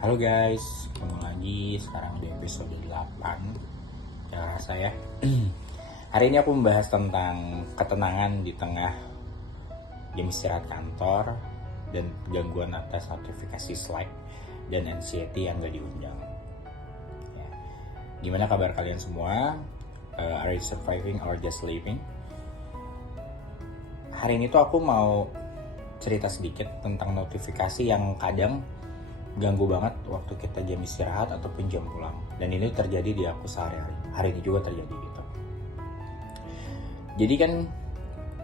Halo guys, ketemu lagi sekarang di episode 8. Ya rasa ya. Hari ini aku membahas tentang ketenangan di tengah jam istirahat kantor dan gangguan atas notifikasi Slack dan anxiety yang gak diundang. Ya. Gimana kabar kalian semua? Are you surviving or just living? Hari ini tuh aku mau cerita sedikit tentang notifikasi yang kadang ganggu banget waktu kita jam istirahat ataupun jam pulang, dan ini terjadi di aku sehari-hari. Hari ini juga terjadi gitu. Jadi kan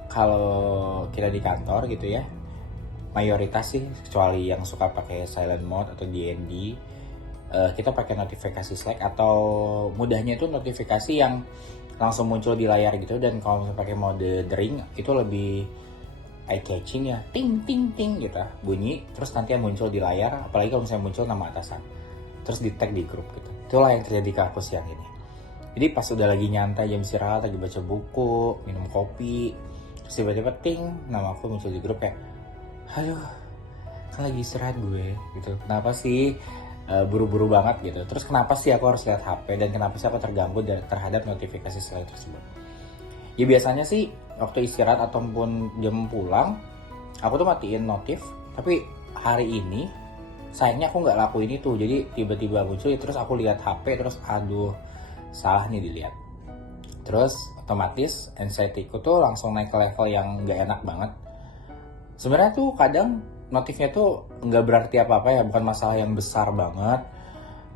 kalau kita di kantor gitu ya, mayoritas sih, kecuali yang suka pakai silent mode atau DND, kita pakai notifikasi Slack, atau mudahnya itu notifikasi yang langsung muncul di layar gitu. Dan kalau misalnya pakai mode dering itu lebih eye catching ya, ting ting ting gitu bunyi, terus nanti yang muncul di layar, apalagi kalau misalnya muncul nama atasan terus di tag di grup gitu. Itulah yang terjadi ke aku siang ini. Jadi pas udah lagi nyantai jam istirahat, lagi baca buku, minum kopi, terus tiba-tiba ting, nama aku muncul di grup kayak, aduh kan lagi istirahat gue gitu, kenapa sih buru-buru banget gitu. Terus kenapa sih aku harus lihat HP, dan kenapa sih aku terganggu terhadap notifikasi Slack tersebut. Ya biasanya sih waktu istirahat ataupun jam pulang, aku tuh matiin notif. Tapi hari ini sayangnya aku nggak lakuin itu. Jadi tiba-tiba muncul, terus aku lihat HP, terus aduh salah nih dilihat. Terus otomatis anxiety-ku tuh langsung naik ke level yang nggak enak banget. Sebenarnya tuh kadang notifnya tuh nggak berarti apa-apa ya, bukan masalah yang besar banget.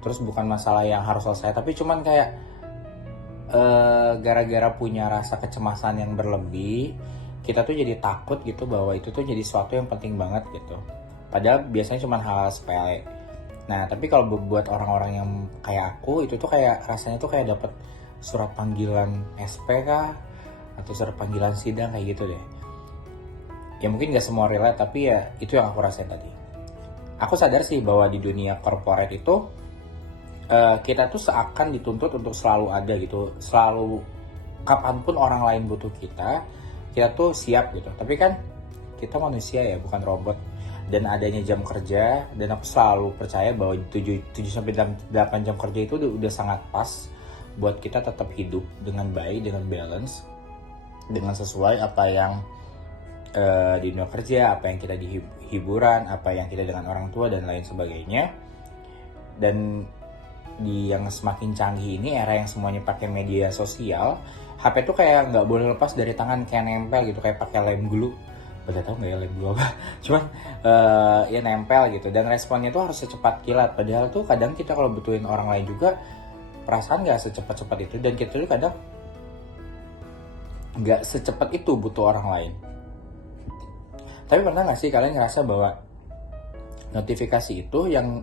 Terus bukan masalah yang harus selesai, tapi cuman kayak gara-gara punya rasa kecemasan yang berlebih, kita tuh jadi takut gitu bahwa itu tuh jadi sesuatu yang penting banget gitu. Padahal biasanya cuma hal sepele. Nah, tapi kalau buat orang-orang yang kayak aku, itu tuh kayak rasanya tuh kayak dapet surat panggilan SP kah, atau surat panggilan sidang kayak gitu deh. Ya mungkin gak semua relate, tapi ya itu yang aku rasain tadi. Aku sadar sih bahwa di dunia corporate itu kita tuh seakan dituntut untuk selalu ada gitu, selalu kapanpun orang lain butuh kita tuh siap gitu. Tapi kan kita manusia ya, bukan robot, dan adanya jam kerja, dan aku selalu percaya bahwa 7-8 jam kerja itu udah sangat pas buat kita tetap hidup dengan baik, dengan balance, dengan sesuai apa yang di dunia kerja, apa yang kita di hiburan, apa yang kita dengan orang tua dan lain sebagainya. Dan di yang semakin canggih ini, era yang semuanya pakai media sosial, HP tuh kayak nggak boleh lepas dari tangan, kayak nempel gitu, kayak pakai lem glue. Pada tahu nggak ya lem glue apa? Cuman ya nempel gitu, dan responnya tuh harus secepat kilat. Padahal tuh kadang kita kalau butuhin orang lain juga, perasaan nggak secepat-cepat itu, dan kita tuh kadang nggak secepat itu butuh orang lain. Tapi pernah nggak sih kalian ngerasa bahwa notifikasi itu yang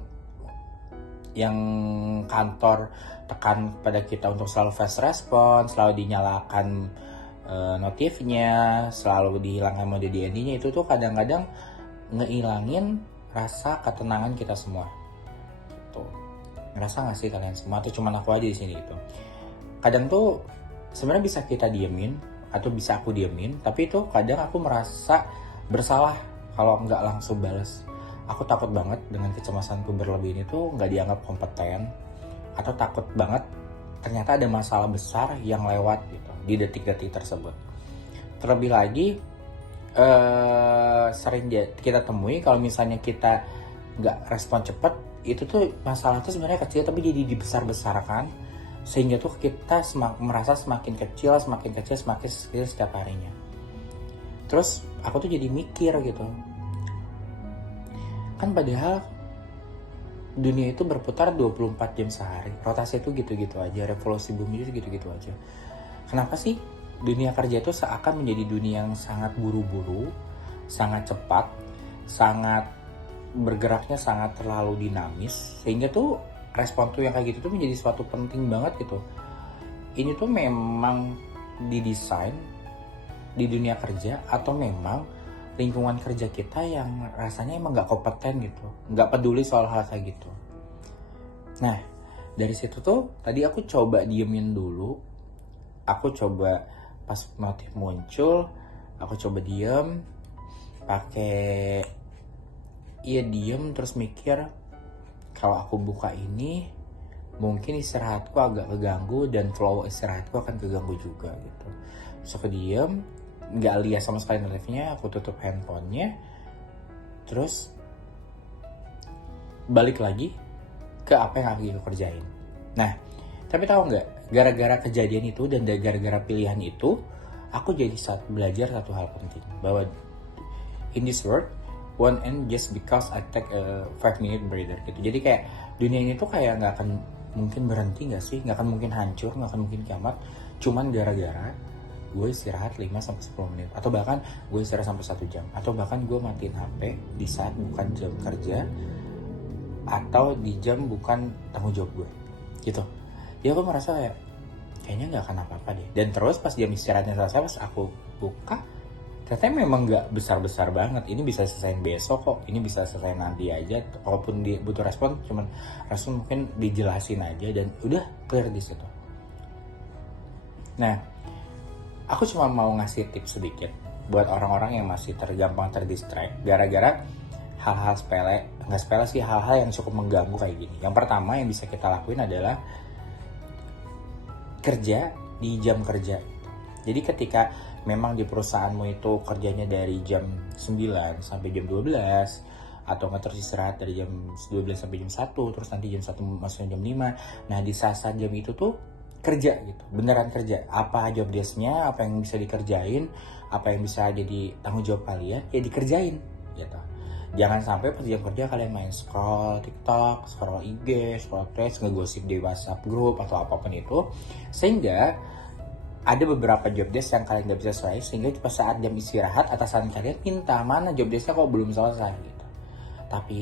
kantor tekan pada kita untuk selalu fast response, selalu dinyalakan notifnya, selalu dihilangkan mode DND-nya, itu tuh kadang-kadang ngehilangin rasa ketenangan kita semua. Gitu. Ngerasa nggak sih kalian semua, atau cuman aku aja di sini gitu? Kadang tuh sebenarnya bisa kita diemin, atau bisa aku diemin, tapi itu kadang aku merasa bersalah kalau nggak langsung balas. Aku takut banget dengan kecemasanku berlebih ini tuh nggak dianggap kompeten, atau takut banget ternyata ada masalah besar yang lewat gitu di detik-detik tersebut. Terlebih lagi sering kita temui kalau misalnya kita nggak respon cepat, itu tuh masalah tuh sebenarnya kecil tapi jadi dibesar-besarkan, sehingga tuh kita merasa semakin kecil setiap harinya. Terus aku tuh jadi mikir gitu, kan padahal dunia itu berputar 24 jam sehari, rotasi itu gitu-gitu aja, revolusi bumi itu gitu-gitu aja. Kenapa sih dunia kerja itu seakan menjadi dunia yang sangat buru-buru, sangat cepat, sangat bergeraknya sangat terlalu dinamis, sehingga tuh respon tuh yang kayak gitu tuh menjadi suatu penting banget gitu. Ini tuh memang didesain di dunia kerja, atau memang lingkungan kerja kita yang rasanya emang gak kompeten gitu, gak peduli soal hal kayak gitu. Nah, dari situ tuh tadi aku coba diemin dulu. Aku coba pas notif muncul, aku coba diem, pakai diem terus mikir, kalau aku buka ini mungkin istirahatku agak keganggu dan flow istirahatku akan keganggu juga gitu. Terus aku diem, nggak lihat sama sekali notifnya, aku tutup handphonenya, terus balik lagi ke apa yang aku kerjain. Nah, tapi tahu nggak, gara-gara kejadian itu dan gara-gara pilihan itu, aku jadi belajar satu hal penting, bahwa in this world won't end just because I take a 5-minute breather gitu. Jadi kayak dunia ini tuh kayak nggak akan mungkin berhenti nggak sih, nggak akan mungkin hancur, nggak akan mungkin kiamat, cuman gara-gara gue istirahat 5-10 menit, atau bahkan gue istirahat sampai 1 jam, atau bahkan gue matiin HP di saat bukan jam kerja, atau di jam bukan tanggung jawab gue gitu. Ya aku merasa kayaknya nggak akan apa-apa deh. Dan terus pas jam istirahatnya selesai, pas aku buka, ternyata memang nggak besar-besar banget. Ini bisa selesai besok kok, ini bisa selesai nanti aja. Walaupun dia butuh respon, cuman respon mungkin dijelasin aja dan udah clear di situ. Nah, aku cuma mau ngasih tips sedikit buat orang-orang yang masih gampang terdistract gara-gara hal-hal sepele, nggak sepele sih, hal-hal yang cukup mengganggu kayak gini. Yang pertama yang bisa kita lakuin adalah kerja di jam kerja. Jadi ketika memang di perusahaanmu itu kerjanya dari jam 9 sampai jam 12, atau nggak terus istirahat dari jam 12 sampai jam 1, terus nanti jam 1 masuknya jam 5. Nah di saat jam itu tuh kerja gitu, beneran kerja. Apa job desk-nya, apa yang bisa dikerjain, apa yang bisa jadi tanggung jawab kalian, ya dikerjain gitu. Jangan sampai pas jam kerja kalian main scroll TikTok, scroll IG, scroll Threads, ngegosip di WhatsApp group atau apapun itu, sehingga ada beberapa job desk yang kalian nggak bisa selesai, sehingga pas saat jam istirahat atasan kalian minta mana job desknya kok belum selesai gitu. Tapi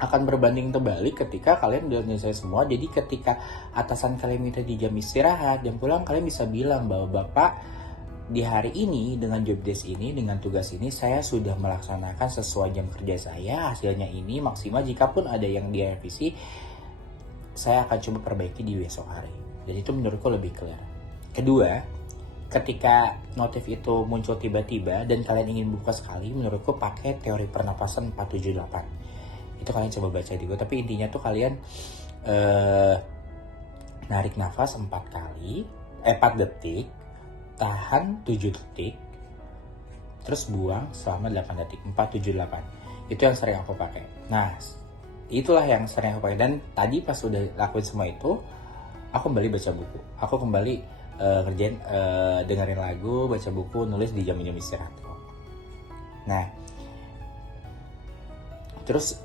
akan berbanding terbalik ketika kalian udah selesai semua. Jadi ketika atasan kalian minta di jam istirahat, jam pulang, kalian bisa bilang bahwa Bapak, di hari ini dengan job desk ini, dengan tugas ini, saya sudah melaksanakan sesuai jam kerja saya, hasilnya ini maksimal. Jikapun ada yang direvisi, saya akan coba perbaiki di besok hari. Jadi itu menurutku lebih clear. Kedua, ketika notif itu muncul tiba-tiba dan kalian ingin buka sekali, menurutku pakai teori pernapasan 478. Itu kalian coba baca juga. Tapi intinya tuh kalian narik nafas 4 detik, tahan 7 detik, terus buang selama 8 detik. 478. Itu yang sering aku pakai. Nah, itulah yang sering aku pakai. Dan tadi pas udah lakuin semua itu, aku kembali baca buku. Aku kembali kerjain, dengerin lagu, baca buku, nulis di jam-jam istirahat. Nah, terus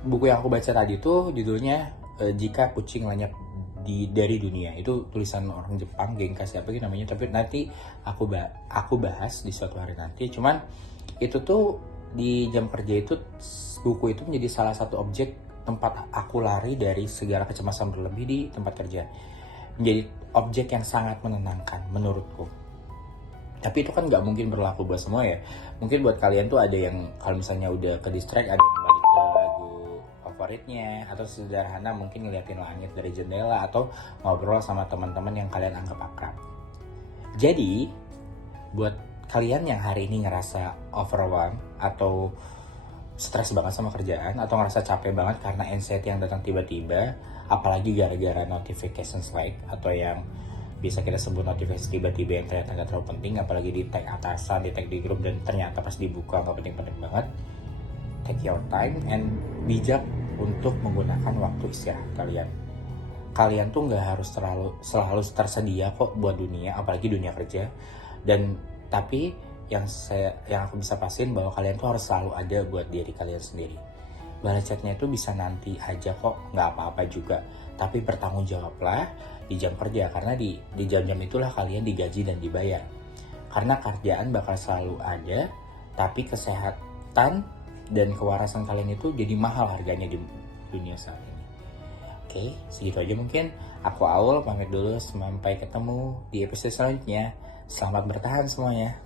buku yang aku baca tadi tuh judulnya Jika Kucing Lenyap dari Dunia. Itu tulisan orang Jepang, Genka siapa gitu namanya, tapi nanti aku bahas di suatu hari nanti. Cuman itu tuh di jam kerja itu, buku itu menjadi salah satu objek tempat aku lari dari segala kecemasan berlebih di tempat kerja. Menjadi objek yang sangat menenangkan menurutku. Tapi itu kan nggak mungkin berlaku buat semua ya. Mungkin buat kalian tuh ada yang kalau misalnya udah ke distract, ada yang balik ke lagu favoritnya, atau sederhana mungkin ngeliatin langit dari jendela, atau ngobrol sama teman-teman yang kalian anggap akrab. Jadi buat kalian yang hari ini ngerasa overwhelmed atau stres banget sama kerjaan, atau ngerasa capek banget karena anxiety yang datang tiba-tiba, apalagi gara-gara notification like, atau yang bisa kita sebut notifikasi tiba-tiba yang ternyata gak terlalu penting, apalagi di tag atasan, di tag di grup, dan ternyata pas dibuka gak penting-penting banget. Take your time and bijak untuk menggunakan waktu istirahat kalian. Kalian tuh gak harus selalu tersedia kok buat dunia, apalagi dunia kerja. Dan tapi yang aku bisa pastiin bahwa kalian tuh harus selalu ada buat diri kalian sendiri. Balas chatnya itu bisa nanti aja kok, nggak apa-apa juga. Tapi bertanggung jawablah di jam kerja, karena di jam-jam itulah kalian digaji dan dibayar. Karena kerjaan bakal selalu ada, tapi kesehatan dan kewarasan kalian itu jadi mahal harganya di dunia saat ini. Oke, segitu aja mungkin. Aku Aul pamit dulu, sampai ketemu di episode selanjutnya. Selamat bertahan semuanya.